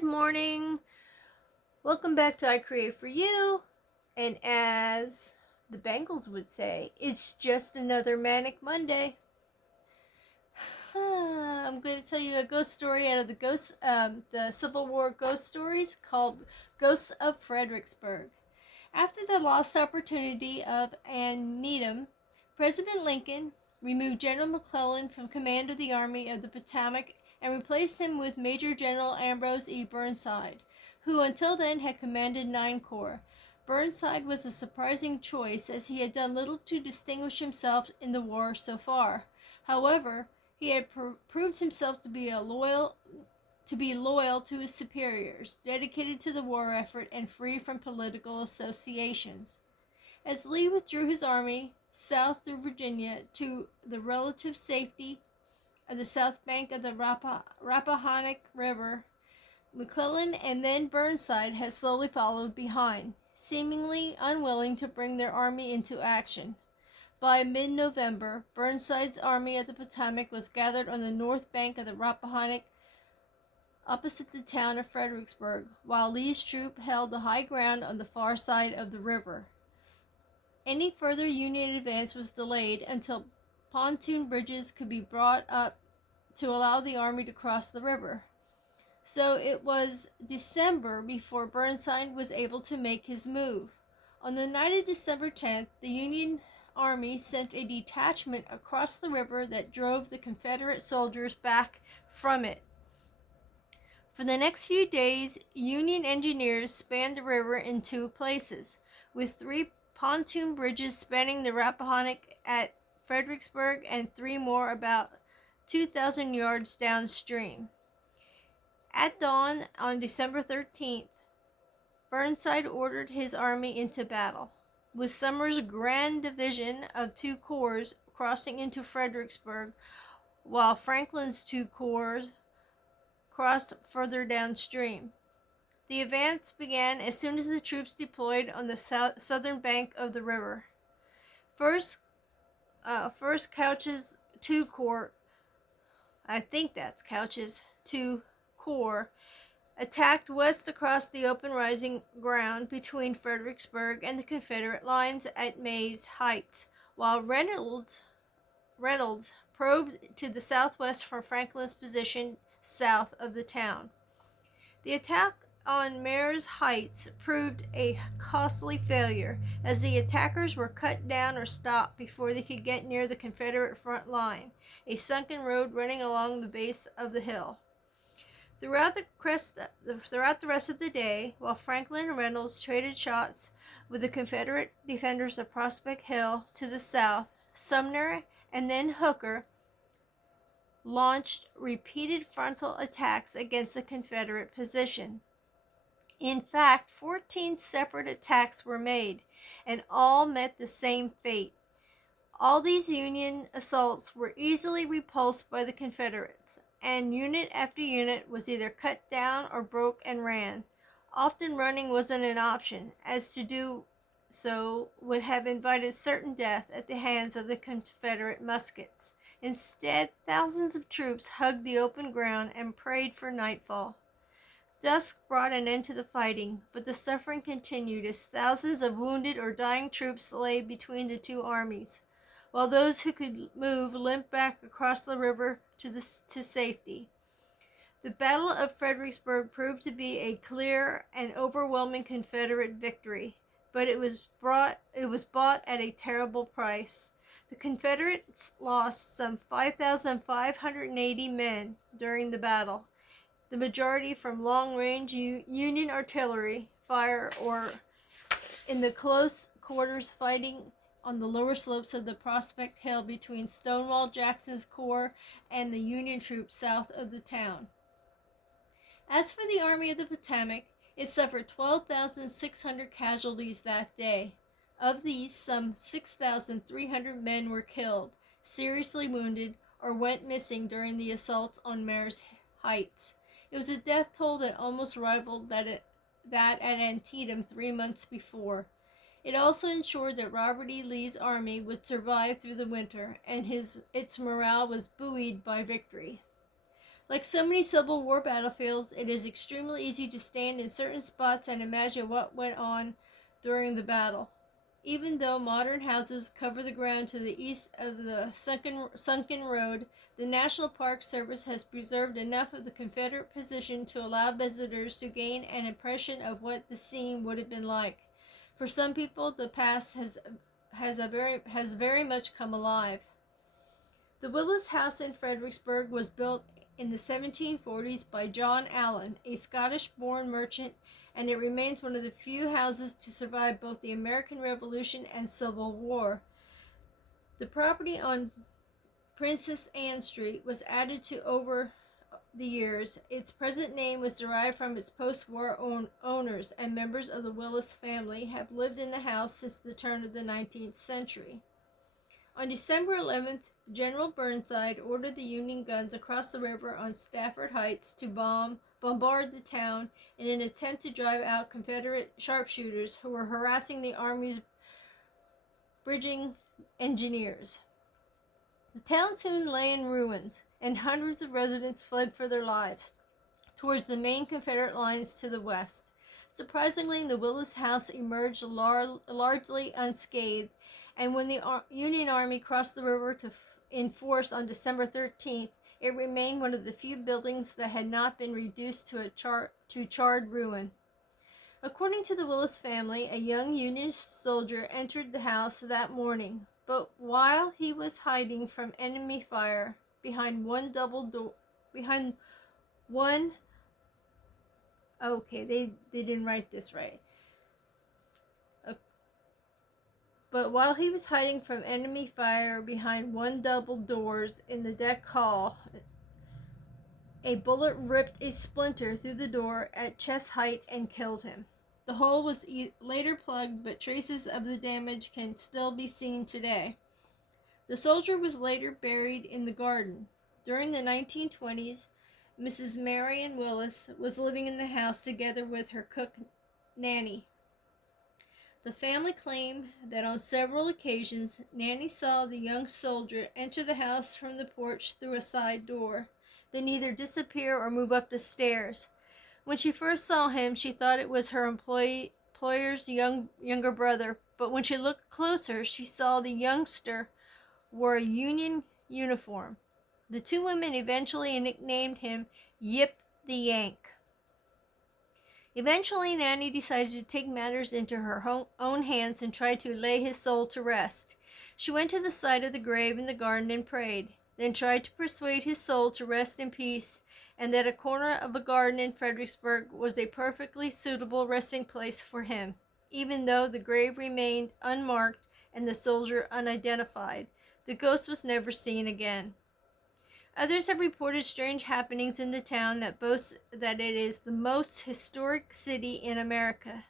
Good morning. Welcome back to I Create For You. And as the Bengals would say, it's just another manic Monday. I'm going to tell you a ghost story out of the Civil War ghost stories called Ghosts of Fredericksburg. After the lost opportunity of Antietam, President Lincoln removed General McClellan from command of the Army of the Potomac and replaced him with Major General Ambrose E. Burnside, who until then had commanded 9 corps. Burnside was a surprising choice as he had done little to distinguish himself in the war so far. However, he had proved himself to be loyal to his superiors, dedicated to the war effort, and free from political associations. As Lee withdrew his army south through Virginia to the relative safety of the south bank of the Rappahannock River, McClellan and then Burnside had slowly followed behind, seemingly unwilling to bring their army into action. By mid-November, Burnside's army at the Potomac was gathered on the north bank of the Rappahannock opposite the town of Fredericksburg, while Lee's troop held the high ground on the far side of the river. Any further Union advance was delayed until pontoon bridges could be brought up to allow the army to cross the river. So it was December before Burnside was able to make his move. On the night of December 10th, the Union Army sent a detachment across the river that drove the Confederate soldiers back from it. For the next few days, Union engineers spanned the river in 2 places, with 3 pontoon bridges spanning the Rappahannock at Fredericksburg and 3 more about 2,000 yards downstream. At dawn on December 13th, Burnside ordered his army into battle, with Sumner's grand division of 2 corps crossing into Fredericksburg, while Franklin's 2 corps crossed further downstream. The advance began as soon as the troops deployed on the southern bank of the river. First Couch's 2 corps, Couch's 2 corps, attacked west across the open rising ground between Fredericksburg and the Confederate lines at Mays Heights, while Reynolds probed to the southwest from Franklin's position south of the town. The attack on Mays Heights proved a costly failure, as the attackers were cut down or stopped before they could get near the Confederate front line, a sunken road running along the base of the hill. Throughout the rest of the day, while Franklin and Reynolds traded shots with the Confederate defenders of Prospect Hill to the south, Sumner and then Hooker launched repeated frontal attacks against the Confederate position. In fact, 14 separate attacks were made, and all met the same fate. All these Union assaults were easily repulsed by the Confederates, and unit after unit was either cut down or broke and ran. Often running wasn't an option, as to do so would have invited certain death at the hands of the Confederate muskets. Instead, thousands of troops hugged the open ground and prayed for nightfall. Dusk brought an end to the fighting, but the suffering continued as thousands of wounded or dying troops lay between the 2 armies, while those who could move limped back across the river to safety. The Battle of Fredericksburg proved to be a clear and overwhelming Confederate victory, but it was bought at a terrible price. The Confederates lost some 5,580 men during the battle, the majority from long-range Union artillery fire or in the close quarters fighting on the lower slopes of the Prospect Hill between Stonewall Jackson's corps and the Union troops south of the town. As for the Army of the Potomac, it suffered 12,600 casualties that day. Of these, some 6,300 men were killed, seriously wounded, or went missing during the assaults on Mays Heights. It was a death toll that almost rivaled that at Antietam 3 months before. It also ensured that Robert E. Lee's army would survive through the winter, and its morale was buoyed by victory. Like so many Civil War battlefields, it is extremely easy to stand in certain spots and imagine what went on during the battle. Even though modern houses cover the ground to the east of the sunken road, the National Park Service has preserved enough of the Confederate position to allow visitors to gain an impression of what the scene would have been like. For some people, the past has very much come alive. The Willis House in Fredericksburg was built in the 1740s by John Allen, a Scottish-born merchant, and it remains one of the few houses to survive both the American Revolution and Civil War. The property on Princess Anne Street was added to over the years. Its present name was derived from its post-war owners, and members of the Willis family have lived in the house since the turn of the 19th century. On December 11th, General Burnside ordered the Union guns across the river on Stafford Heights to bombard the town in an attempt to drive out Confederate sharpshooters who were harassing the Army's bridging engineers. The town soon lay in ruins, and hundreds of residents fled for their lives towards the main Confederate lines to the west. Surprisingly, the Willis House emerged largely unscathed, and when the Union Army crossed the river in force on December 13th, it remained one of the few buildings that had not been reduced to charred ruin. According to the Willis family, a young Union soldier entered the house that morning, but while he was hiding from enemy fire behind one okay, they didn't write this right. But while he was hiding from enemy fire behind one double doors in the deck hall, a bullet ripped a splinter through the door at chest height and killed him. The hole was later plugged, but traces of the damage can still be seen today. The soldier was later buried in the garden. During the 1920s, Mrs. Marion Willis was living in the house together with her cook, Nanny. The family claimed that on several occasions, Nanny saw the young soldier enter the house from the porch through a side door, then either disappear or move up the stairs. When she first saw him, she thought it was her employer's younger brother, but when she looked closer, she saw the youngster wore a Union uniform. The two women eventually nicknamed him Yip the Yank. Eventually, Nanny decided to take matters into her own hands and try to lay his soul to rest. She went to the side of the grave in the garden and prayed, then tried to persuade his soul to rest in peace and that a corner of a garden in Fredericksburg was a perfectly suitable resting place for him, even though the grave remained unmarked and the soldier unidentified. The ghost was never seen again. Others have reported strange happenings in the town that boasts that it is the most historic city in America.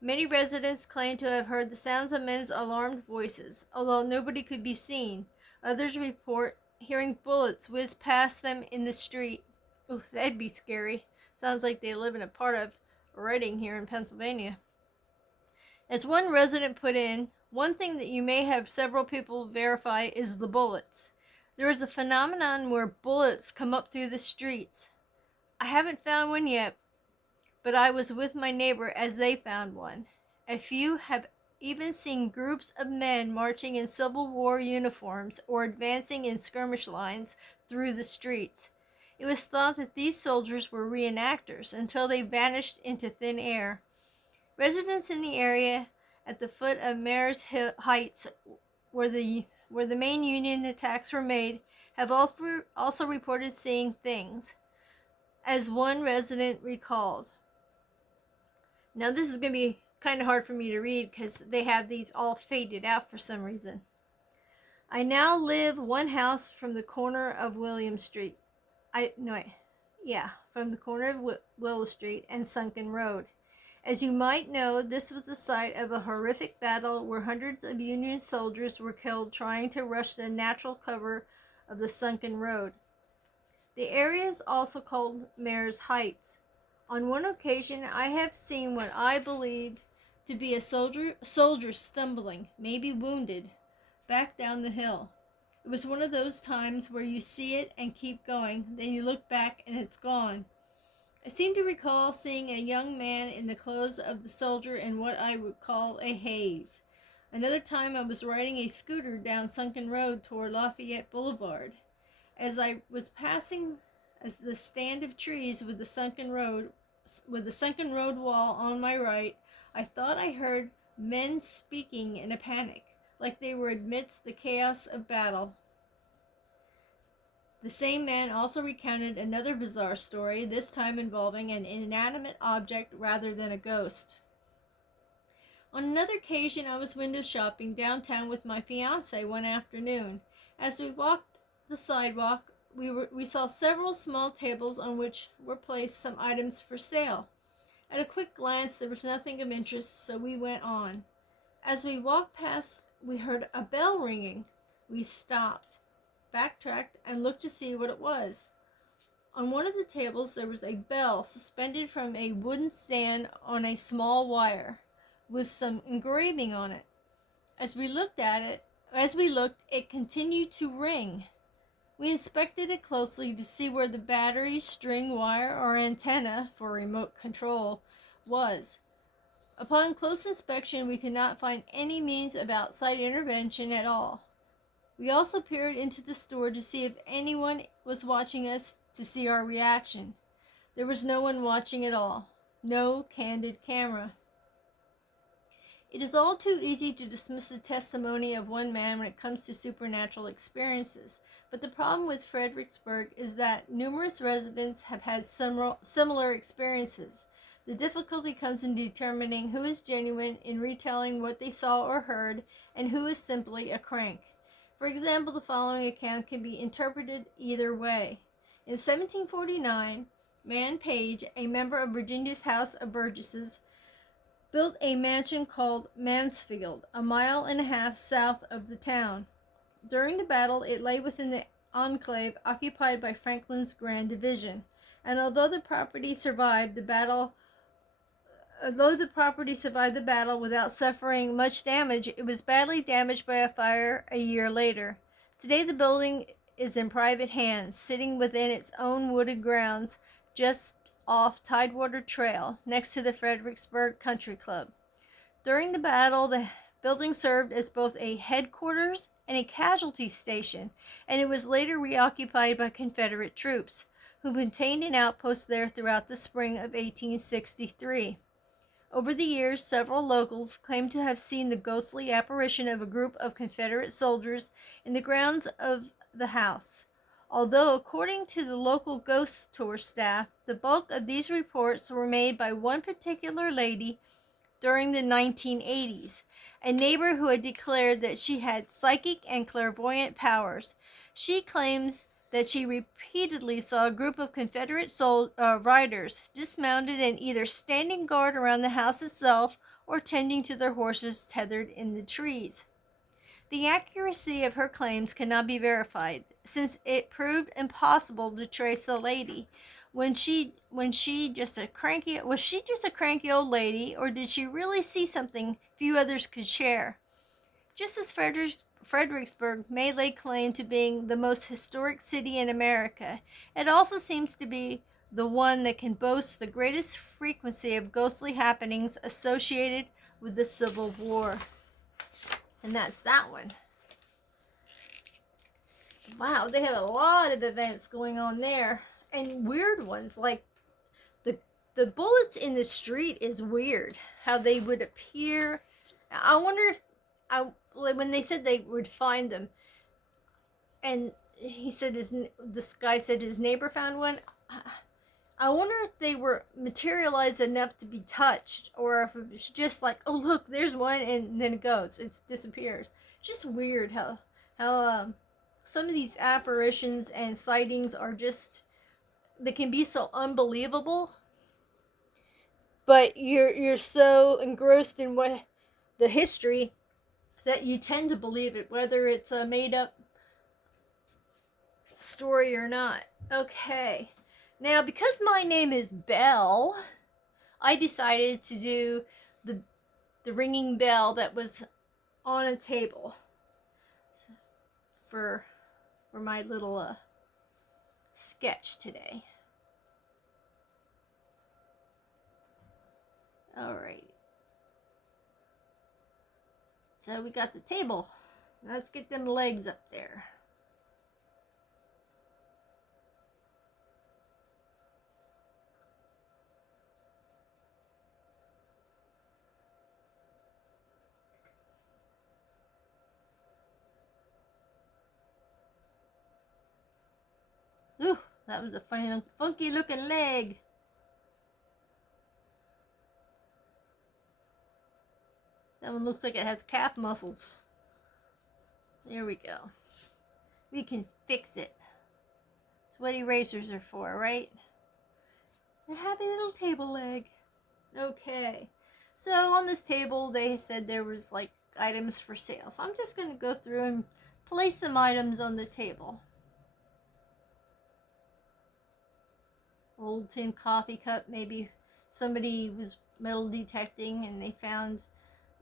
Many residents claim to have heard the sounds of men's alarmed voices, although nobody could be seen. Others report hearing bullets whiz past them in the street. Ooh, that'd be scary. Sounds like they live in a part of Reading here in Pennsylvania. As one resident put in, one thing that you may have several people verify is the bullets. There is a phenomenon where bullets come up through the streets. I haven't found one yet, but I was with my neighbor as they found one. A few have even seen groups of men marching in Civil War uniforms or advancing in skirmish lines through the streets. It was thought that these soldiers were reenactors until they vanished into thin air. Residents in the area at the foot of Mares Heights, where the main Union attacks were made, have also reported seeing things, as one resident recalled. Now this is going to be kind of hard for me to read because they have these all faded out for some reason. I now live one house from the corner of William Street. From the corner of Willow Street and Sunken Road. As you might know, this was the site of a horrific battle where hundreds of Union soldiers were killed trying to rush the natural cover of the sunken road. The area is also called Mares Heights. On one occasion, I have seen what I believed to be a soldier stumbling, maybe wounded, back down the hill. It was one of those times where you see it and keep going, then you look back and it's gone. I seem to recall seeing a young man in the clothes of the soldier in what I would call a haze. Another time I was riding a scooter down Sunken Road toward Lafayette Boulevard. As I was passing the stand of trees with the sunken road wall on my right, I thought I heard men speaking in a panic, like they were amidst the chaos of battle. The same man also recounted another bizarre story, this time involving an inanimate object rather than a ghost. On another occasion, I was window shopping downtown with my fiance one afternoon. As we walked the sidewalk, we saw several small tables on which were placed some items for sale. At a quick glance, there was nothing of interest, so we went on. As we walked past, we heard a bell ringing. We stopped, backtracked, and looked to see what it was. On one of the tables, there was a bell suspended from a wooden stand on a small wire, with some engraving on it. As we looked, it continued to ring. We inspected it closely to see where the battery, string, wire, or antenna for remote control was. Upon close inspection, we could not find any means of outside intervention at all. We also peered into the store to see if anyone was watching us, to see our reaction. There was no one watching at all. No candid camera. It is all too easy to dismiss the testimony of one man when it comes to supernatural experiences, but the problem with Fredericksburg is that numerous residents have had similar experiences. The difficulty comes in determining who is genuine in retelling what they saw or heard and who is simply a crank. For example, the following account can be interpreted either way. In 1749, Man Page, a member of Virginia's House of Burgesses, built a mansion called Mansfield, a mile and a half south of the town. During the battle, it lay within the enclave occupied by Franklin's Grand Division, and although the property survived the battle without suffering much damage, it was badly damaged by a fire a year later. Today the building is in private hands, sitting within its own wooded grounds, just off Tidewater Trail, next to the Fredericksburg Country Club. During the battle, the building served as both a headquarters and a casualty station, and it was later reoccupied by Confederate troops, who maintained an outpost there throughout the spring of 1863. Over the years, several locals claimed to have seen the ghostly apparition of a group of Confederate soldiers in the grounds of the house. Although, according to the local ghost tour staff, the bulk of these reports were made by one particular lady during the 1980s, a neighbor who had declared that she had psychic and clairvoyant powers. She claims that she repeatedly saw a group of Confederate riders dismounted and either standing guard around the house itself or tending to their horses tethered in the trees. The accuracy of her claims cannot be verified, since it proved impossible to trace the lady. Was she just a cranky old lady, or did she really see something few others could share? Just as Fredericksburg may lay claim to being the most historic city in America, it also seems to be the one that can boast the greatest frequency of ghostly happenings associated with the Civil War. And that's that one. Wow, they have a lot of events going on there. And weird ones, like the bullets in the street is weird. How they would appear. I wonder if, when they said they would find them, and this guy said his neighbor found one. I wonder if they were materialized enough to be touched, or if it was just like, oh look, there's one, and then it disappears. Just weird how some of these apparitions and sightings are just, they can be so unbelievable, but you're so engrossed in what the history that you tend to believe it, whether it's a made up story or not. Okay. Now, because my name is Belle, I decided to do the ringing bell that was on a table for for my little sketch today. Alright. So we got the table. Now let's get them legs up there. Ooh, that was a funky looking leg. That one looks like it has calf muscles. There we go. We can fix it. That's what erasers are for, right? A happy little table leg. Okay. So on this table, they said there was like items for sale. So I'm just going to go through and place some items on the table. Old tin coffee cup. Maybe somebody was metal detecting and they found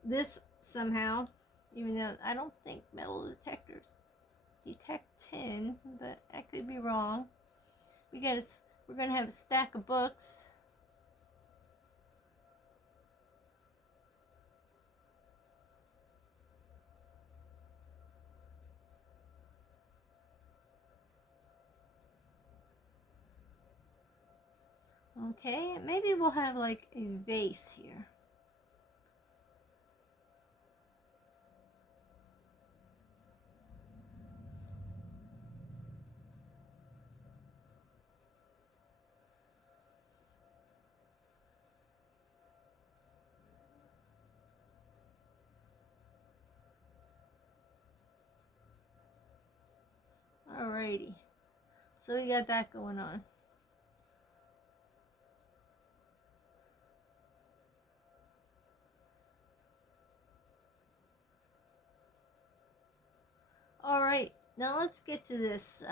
this somehow. Even though I don't think metal detectors detect tin, but I could be wrong. We're gonna have a stack of books. Okay, maybe we'll have like a vase here. Alrighty, so we got that going on. Alright, now let's get to this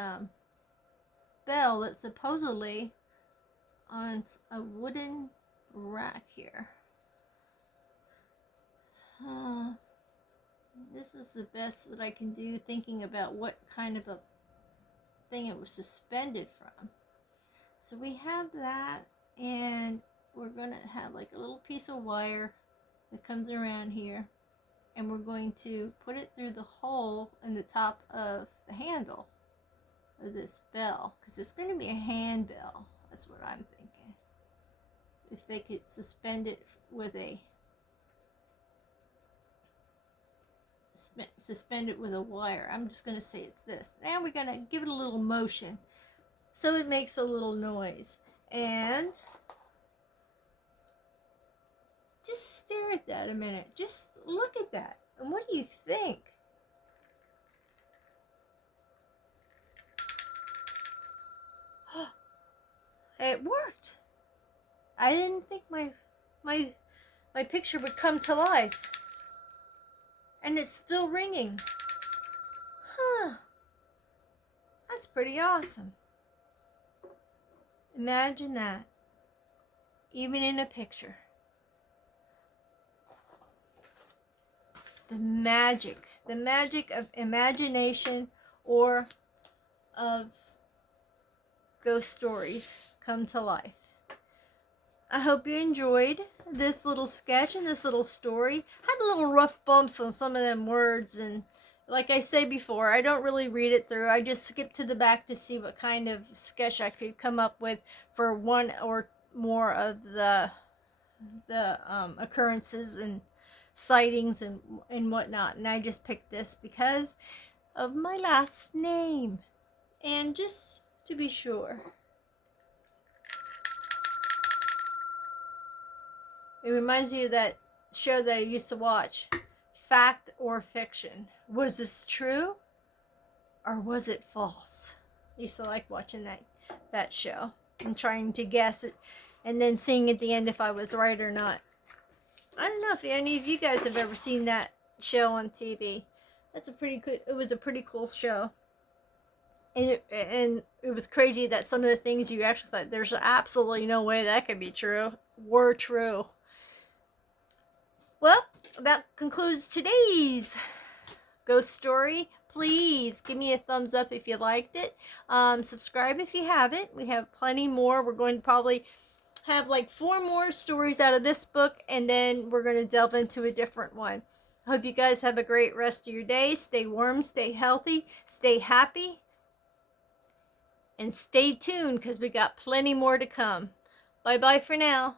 bell that's supposedly on a wooden rack here. This is the best that I can do, thinking about what kind of a thing it was suspended from. So we have that, and we're going to have like a little piece of wire that comes around here, and we're going to put it through the hole in the top of the handle of this bell, because it's going to be a hand bell. That's what I'm thinking. If they could suspend it with a wire. I'm just going to say it's this. And we're going to give it a little motion so it makes a little noise. And just stare at that a minute. Just look at that. And what do you think? It worked. I didn't think my picture would come to life. And it's still ringing. Huh. That's pretty awesome. Imagine that. Even in a picture. The magic of imagination or of ghost stories come to life. I hope you enjoyed this little sketch and this little story. Had a little rough bumps on some of them words, and like I say before, I don't really read it through. I just skip to the back to see what kind of sketch I could come up with for one or more of the occurrences and sightings and whatnot. And I just picked this because of my last name, and just to be sure. It reminds me of that show that I used to watch, Fact or Fiction. Was this true or was it false? I used to like watching that show and trying to guess it, and then seeing at the end if I was right or not. I don't know if any of you guys have ever seen that show on TV. It was a pretty cool show. And it was crazy that some of the things you actually thought there's absolutely no way that could be true were true. Well, that concludes today's ghost story please give me a thumbs up if you liked it. Subscribe if you haven't. We have plenty more. We're going to probably have like 4 more stories out of this book, and then we're going to delve into a different one. I hope you guys have a great rest of your day. Stay warm, stay healthy, stay happy, and stay tuned because we got plenty more to come. Bye bye for now.